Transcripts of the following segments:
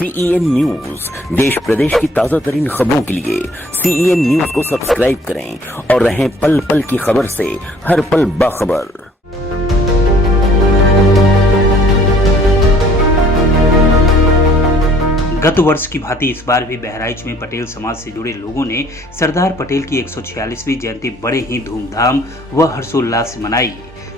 CEN news देश प्रदेश की ताजा तरीन खबरों के लिए CEN न्यूज को सब्सक्राइब करें और रहें पल पल की खबर से हर पल बाखबर। गत वर्ष की भांति इस बार भी बहराइच में पटेल समाज से जुड़े लोगों ने सरदार पटेल की 146वीं जयंती बड़े ही धूमधाम व हर्षोल्लास से मनाई।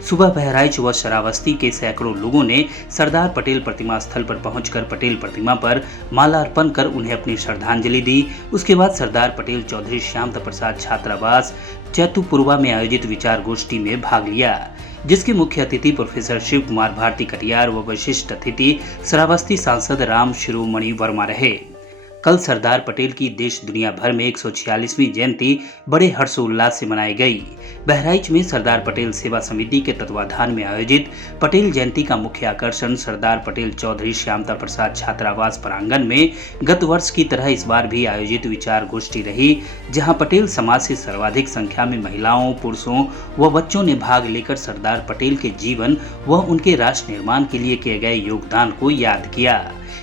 सुबह बहराइच व श्रावस्ती के सैकड़ों लोगों ने सरदार पटेल प्रतिमा स्थल पर पहुंचकर पटेल प्रतिमा पर माला अर्पण कर उन्हें अपनी श्रद्धांजलि दी। उसके बाद सरदार पटेल चौधरी श्याम प्रसाद छात्रावास चैतुपुरवा में आयोजित विचार गोष्ठी में भाग लिया, जिसके मुख्य अतिथि प्रोफेसर शिव कुमार भारती कटियार व विशिष्ट अतिथि श्रावस्ती सांसद राम शिरोमणि वर्मा रहे। कल सरदार पटेल की देश दुनिया भर में 146वीं जयंती बड़े हर्षोल्लास से मनाई गई। बहराइच में सरदार पटेल सेवा समिति के तत्वाधान में आयोजित पटेल जयंती का मुख्य आकर्षण सरदार पटेल चौधरी श्यामता प्रसाद छात्रावास प्रांगण में गत वर्ष की तरह इस बार भी आयोजित विचार गोष्ठी रही, जहां पटेल समाज से सर्वाधिक संख्या में महिलाओं, पुरुषों व बच्चों ने भाग लेकर सरदार पटेल के जीवन व उनके राष्ट्र निर्माण के लिए किए गए योगदान को याद किया।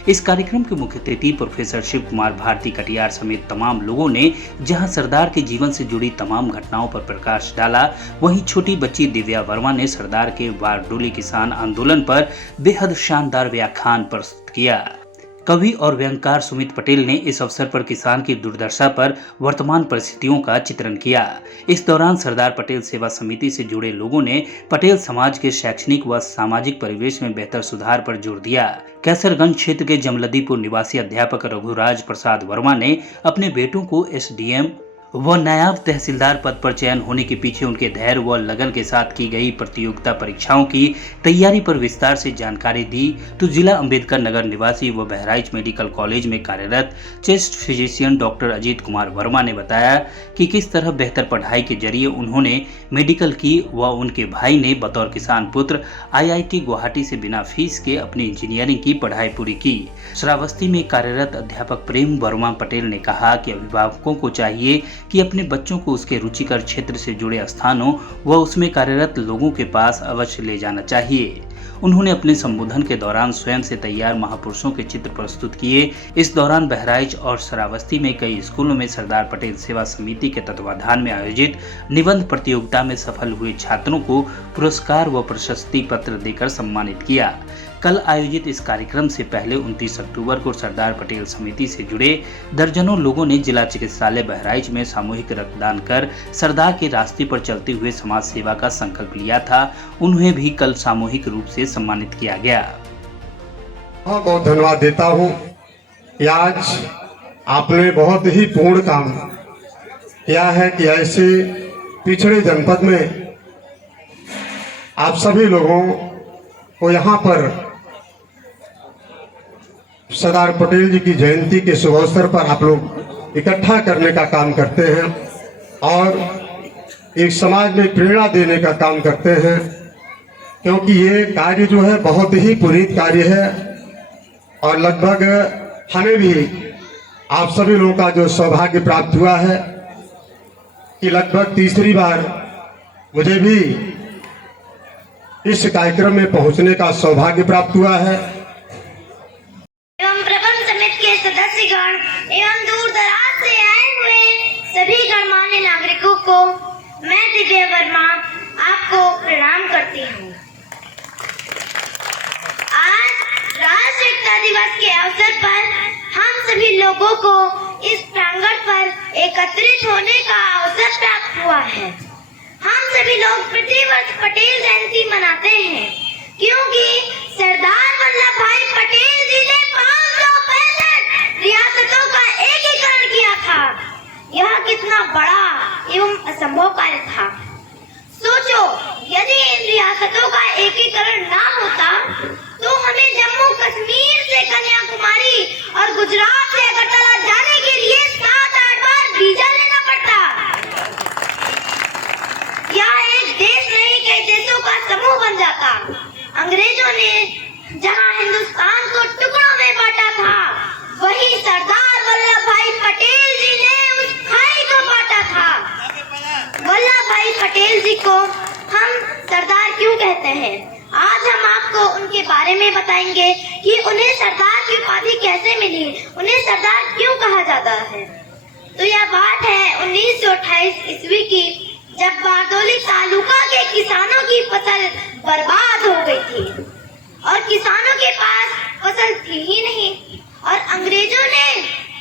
इस कार्यक्रम के मुख्य अतिथि प्रोफेसर शिव कुमार भारती कटियार समेत तमाम लोगों ने जहां सरदार के जीवन से जुड़ी तमाम घटनाओं पर प्रकाश डाला, वहीं छोटी बच्ची दिव्या वर्मा ने सरदार के बारडोली किसान आंदोलन पर बेहद शानदार व्याख्यान प्रस्तुत किया। कवि और व्यंगकार सुमित पटेल ने इस अवसर पर किसान की दुर्दशा पर वर्तमान परिस्थितियों का चित्रण किया। इस दौरान सरदार पटेल सेवा समिति से जुड़े लोगों ने पटेल समाज के शैक्षणिक व सामाजिक परिवेश में बेहतर सुधार पर जोर दिया। कैसरगंज क्षेत्र के जमलदीपुर निवासी अध्यापक रघुराज प्रसाद वर्मा ने अपने बेटों को SDM व नायब तहसीलदार पद पर चयन होने के पीछे उनके धैर्य व लगन के साथ की गई प्रतियोगिता परीक्षाओं की तैयारी पर विस्तार से जानकारी दी। तो जिला अंबेडकर नगर निवासी व बहराइच मेडिकल कॉलेज में कार्यरत chest physician doctor Ajit Kumar Verma ने बताया कि किस तरह बेहतर पढ़ाई के जरिए उन्होंने मेडिकल की व उनके भाई ने बतौर किसान पुत्र IIT गुवाहाटी से बिना फीस के अपनी इंजीनियरिंग की पढ़ाई पूरी की। श्रावस्ती में कार्यरत अध्यापक प्रेम वर्मा पटेल ने कहा कि अभिभावकों को चाहिए कि अपने बच्चों को उसके रुचिकर क्षेत्र से जुड़े स्थानों व उसमें कार्यरत लोगों के पास अवश्य ले जाना चाहिए। उन्होंने अपने संबोधन के दौरान स्वयं से तैयार महापुरुषों के चित्र प्रस्तुत किए। इस दौरान बहराइच और श्रावस्ती में कई स्कूलों में सरदार पटेल सेवा समिति के तत्वाधान में आयोजित निबंध प्रतियोगिता में सफल हुए छात्रों को पुरस्कार व प्रशस्ति पत्र देकर सम्मानित किया। कल आयोजित इस कार्यक्रम से पहले 29 अक्टूबर को सरदार पटेल समिति से जुड़े दर्जनों लोगों ने जिला चिकित्सालय बहराइच में सामूहिक रक्तदान कर सरदार के रास्ते पर चलते हुए समाज सेवा का संकल्प लिया था। उन्हें भी कल सामूहिक रूप से सम्मानित किया गया। बहुत बहुत धन्यवाद देता हूँ। आज आपने बहुत ही पूर्ण काम किया है कि ऐसे पिछड़े जनपद में आप सभी लोगों को यहाँ पर सरदार पटेल जी की जयंती के शुभ अवसर पर आप लोग इकट्ठा करने का काम करते हैं और एक समाज में प्रेरणा देने का काम करते हैं, क्योंकि ये कार्य जो है बहुत ही पुनीत कार्य है और लगभग हमें भी आप सभी लोगों का जो सौभाग्य प्राप्त हुआ है कि लगभग तीसरी बार मुझे भी इस कार्यक्रम में पहुंचने का सौभाग्य प्राप्त हुआ है। एवं प्रबंध समिति के सदस्यगण एवं दूर दराज से आए हुए सभी गणमान्य नागरिकों को मैं दिव्या वर्मा आपको प्रणाम करती हूँ। आज राष्ट्रीय एकता दिवस के अवसर पर हम सभी लोगों को इस प्रांगण पर एकत्रित होने का अवसर प्राप्त हुआ है। हम सभी लोग प्रतिवर्ष पटेल जयंती मनाते हैं, क्योंकि सरदार वल्लभ भाई पटेल जी ने 565 रियासतों का एकीकरण किया था। यह कितना बड़ा एवं असंभव कार्य था। सोचो, यदि इन रियासतों का एकीकरण ना होता तो हमें जम्मू कश्मीर से कन्याकुमारी और गुजरात से अगरतला जाने के लिए 7-8 बार वीजा लेना पड़ता। यह एक देश नहीं, कई देशों का समूह बन जाता। अंग्रेजों ने जहां हिंदुस्तान को टुकड़ों में बांटा था, वही सरदार वल्लभ भाई पटेल जी ने उस खाई को बांटा था। वल्लभ भाई पटेल जी को हम सरदार क्यों कहते हैं? आज हम आप आपको उनके बारे में बताएंगे कि उन्हें सरदार की उपाधि कैसे मिली, उन्हें सरदार क्यों कहा जाता है। तो यह बात है 1928 ईस्वी की, जब बारदौली तालुका के किसानों की फसल बर्बाद हो गई थी और किसानों के पास फसल थी ही नहीं, और अंग्रेजों ने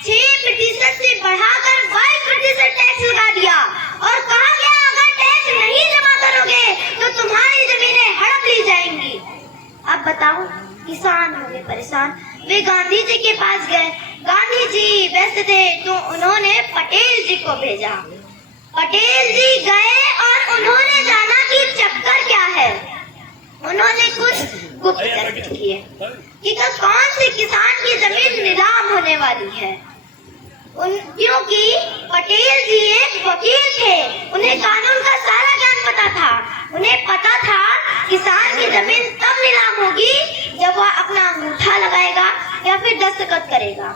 6% से बढ़ाकर 22% टैक्स लगा दिया और कहा गया अगर टैक्स नहीं जमा करोगे तो तुम्हारी जमीनें हड़प ली जाएंगी। अब बताओ, किसान हो गए परेशान। वे गांधी जी के पास गए। गांधी जी व्यस्त थे तो उन्होंने पटेल जी को भेजा। पटेल जी गए और उन्होंने जाना कि चक्कर क्या है। उन्होंने कुछ गुप्त चर्चा किए कि कौन से किसान की जमीन नीलाम होने वाली है। क्योंकि पटेल जी एक वकील थे, उन्हें कानून का सारा ज्ञान पता था। उन्हें पता था किसान की जमीन तब नीलाम होगी जब वह अपना अंगूठा लगाएगा या फिर दस्तखत करेगा।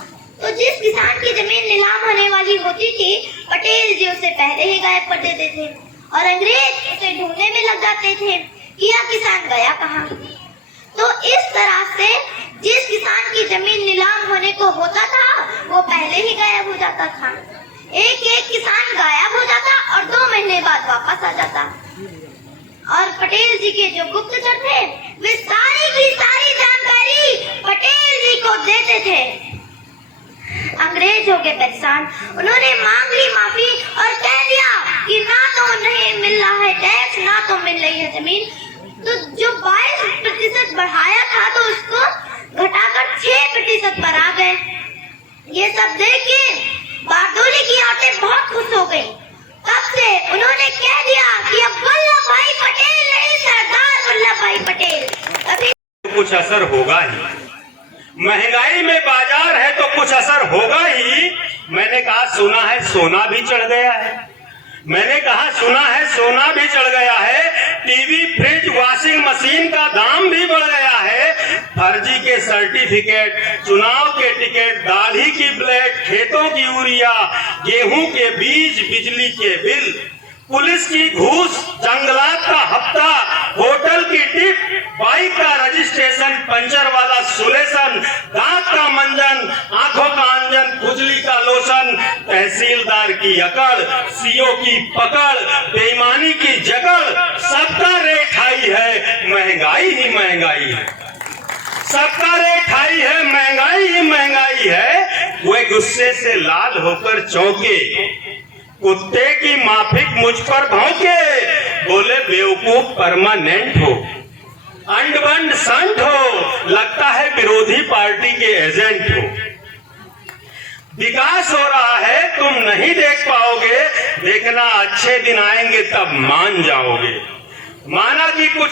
तो जिस किसान की जमीन नीलाम होने वाली होती थी, पटेल जी उसे पहले ही गायब कर देते थे और अंग्रेज उसे ढूंढने में लग जाते थे कि यह किसान गया कहाँ। तो इस तरह से जिस किसान की जमीन नीलाम होने को होता था वो पहले ही गायब हो जाता था। एक एक किसान गायब हो जाता और 2 महीने बाद वापस आ जाता। और पटेल जी के जो गुप्तचर थे वे सारी की सारी जानकारी पटेल जी को देते थे। अंग्रेज हो गए परेशान। उन्होंने मांग ली माफी और कह दिया कि ना तो नहीं मिल रहा है टैक्स, ना तो मिल रही है जमीन। तो जो 22% बढ़ाया था तो उसको घटाकर 6% पर आ गए। ये सब देख के बारदौली की औरतें बहुत खुश हो गई। तब से उन्होंने कह दिया कि अब वल्लभ भाई पटेल नहीं, सरदार वल्लभ भाई पटेल। अभी कुछ असर होगा ही। महंगाई में बाजार है तो कुछ असर होगा ही। मैंने कहा सुना है सोना भी चढ़ गया है। मैंने कहा सुना है सोना भी चढ़ गया है। टीवी, फ्रिज, वॉशिंग मशीन का दाम भी बढ़ गया है। फर्जी के सर्टिफिकेट, चुनाव के टिकट, दाढ़ी की ब्लेड, खेतों की यूरिया, गेहूं के बीज, बिजली के बिल, पुलिस की घूस, जंगलात का हफ्ता, होटल की टिप, बाइक का रजिस्ट्रेशन, पंचर वाला सुलेशन, दांत का मंजन, आंखों का अंजन, खुजली का लोशन, तहसीलदार की अकड़, सीओ की पकड़, बेईमानी की जकड़, सबका रेट हाई है। महंगाई ही महंगाई है। सबका रेट हाई है, महंगाई ही महंगाई है। वे गुस्से से लाल होकर चौंके, कुत्ते की माफिक मुझ पर भौंके, बोले बेवकूफ परमानेंट हो, अंड बंड संट हो, लगता है विरोधी पार्टी के एजेंट हो। विकास हो रहा है तुम नहीं देख पाओगे, देखना अच्छे दिन आएंगे तब मान जाओगे। माना कि कुछ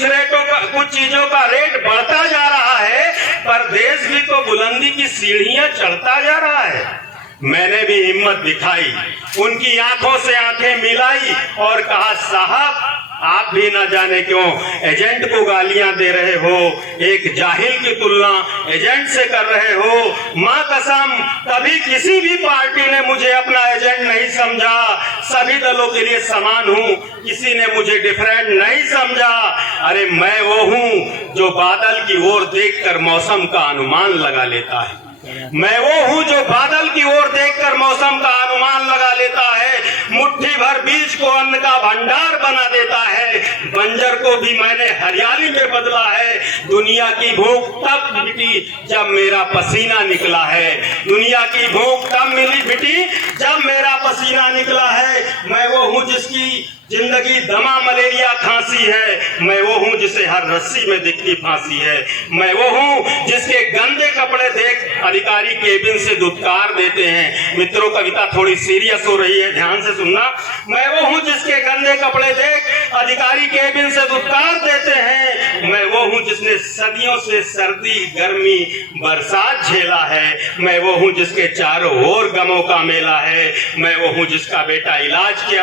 चीजों का रेट बढ़ता जा रहा है, पर देश भी तो बुलंदी की सीढ़ियां चढ़ता जा रहा है। मैंने भी हिम्मत दिखाई, उनकी आंखों से आंखें मिलाई और कहा साहब आप भी न जाने क्यों एजेंट को गालियां दे रहे हो, एक जाहिल की तुलना एजेंट से कर रहे हो। मां कसम कभी किसी भी पार्टी ने मुझे अपना एजेंट नहीं समझा। सभी दलों के लिए समान हूं, किसी ने मुझे डिफरेंट नहीं समझा। अरे मैं वो हूं जो बादल की ओर देखकर मौसम का अनुमान लगा लेता है। मैं वो हूँ जो बादल की ओर देखकर मौसम का अनुमान लगा लेता है। मुट्ठी भर बीज को अन्न का भंडार बना देता है। बंजर को भी मैंने हरियाली में बदला है। दुनिया की भूख तब मिटी जब मेरा पसीना निकला है। दुनिया की भूख तब मिली मिटी जब मेरा पसीना निकला है। मैं वो हूँ जिसकी जिंदगी दमा, मलेरिया, खांसी है। मैं वो हूँ जिसे हर रस्सी में दिखती फांसी है। मैं वो हूँ जिसके गंदे कपड़े देख अधिकारी केबिन से दुत्कार देते हैं। मित्रों, कविता थोड़ी सीरियस हो रही है, ध्यान से सुनना। मैं वो हूँ जिसके गंदे कपड़े देख अधिकारी केबिन से दुत्कार देते हैं। मैं वो हूँ जिसने सदियों से सर्दी, गर्मी, बरसात झेला है। मैं वो हूँ जिसके चारों ओर गमों का मेला है। मैं वो हूँ जिसका बेटा इलाज के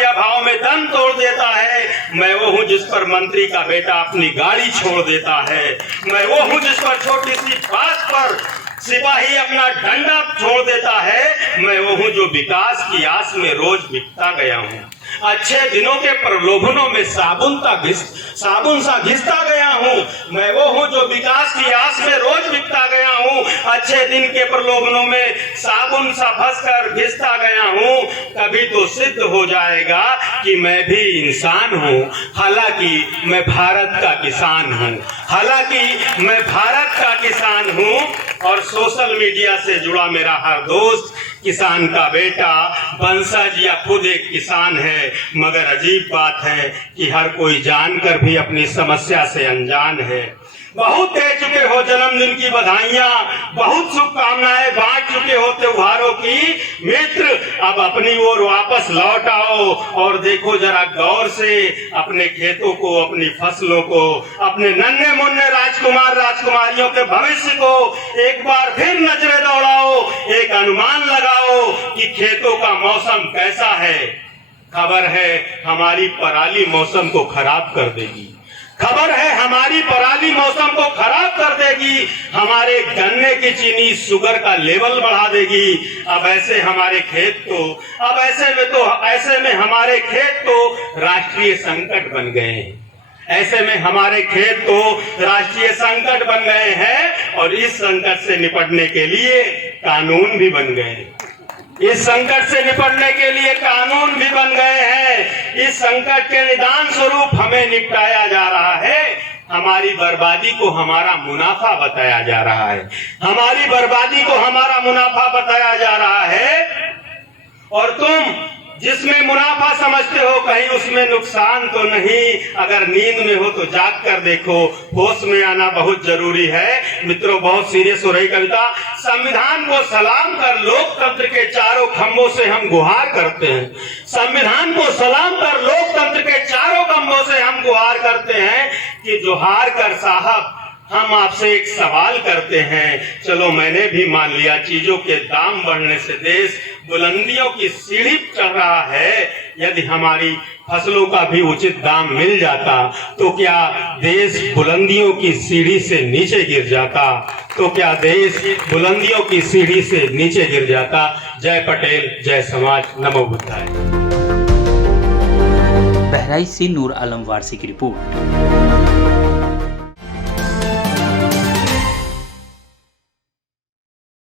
अभाव में दम तोड़ देता है। मैं वो हूँ जिस पर मंत्री का बेटा अपनी गाड़ी छोड़ देता है। मैं वो हूँ जिस पर छोटी सी बात पर सिपाही अपना डंडा छोड़ देता है। मैं वो हूँ जो विकास की आस में रोज बिकता गया हूँ। अच्छे दिनों के प्रलोभनों में साबुन सा घिसता गया हूँ। मैं वो हूँ जो विकास की आस में रोज बिकता गया हूँ। अच्छे दिन के प्रलोभनों में साबुन सा फंसकर घिसता गया हूँ। कभी तो सिद्ध हो जाएगा कि मैं भी इंसान हूँ। हालांकि मैं भारत का किसान हूँ और सोशल मीडिया से जुड़ा मेरा हर दोस्त किसान का बेटा, वंशज या खुद एक किसान है। मगर अजीब बात है कि हर कोई जानकर भी अपनी समस्या से अनजान है। बहुत दे चुके हो जन्मदिन की बधाइयां, बहुत शुभकामनाएं बांट चुके हो त्योहारों की। मित्र, अब अपनी ओर वापस लौट आओ और देखो जरा गौर से अपने खेतों को, अपनी फसलों को, अपने नन्हे मुन्ने राजकुमार राजकुमारियों के भविष्य को एक बार फिर नजरें दौड़ाओ। एक अनुमान लगाओ कि खेतों का मौसम कैसा है। खबर है हमारी पराली मौसम को खराब कर देगी। हमारे गन्ने की चीनी शुगर का लेवल बढ़ा देगी। अब ऐसे में हमारे खेत तो राष्ट्रीय संकट बन गए हैं। और इस संकट से निपटने के लिए कानून भी बन गए हैं। इस संकट के निदान स्वरूप हमें निपटाया जा रहा है। हमारी बर्बादी को हमारा मुनाफा बताया जा रहा है। और तुम जिसमें मुनाफा समझते हो कहीं उसमें नुकसान तो नहीं। अगर नींद में हो तो जाग कर देखो। होश में आना बहुत जरूरी है। मित्रों, बहुत सीरियस हो रही कविता। संविधान को सलाम कर लोकतंत्र के चारों खंभों से हम गुहार करते हैं कि जोहार कर साहब, हम आपसे एक सवाल करते हैं। चलो मैंने भी मान लिया चीजों के दाम बढ़ने से देश बुलंदियों की सीढ़ी चढ़ रहा है। यदि हमारी फसलों का भी उचित दाम मिल जाता तो क्या देश बुलंदियों की सीढ़ी से नीचे गिर जाता। जय पटेल, जय समाज, नमो बुद्धाय। बहराइच से नूर आलम वारसी की रिपोर्ट।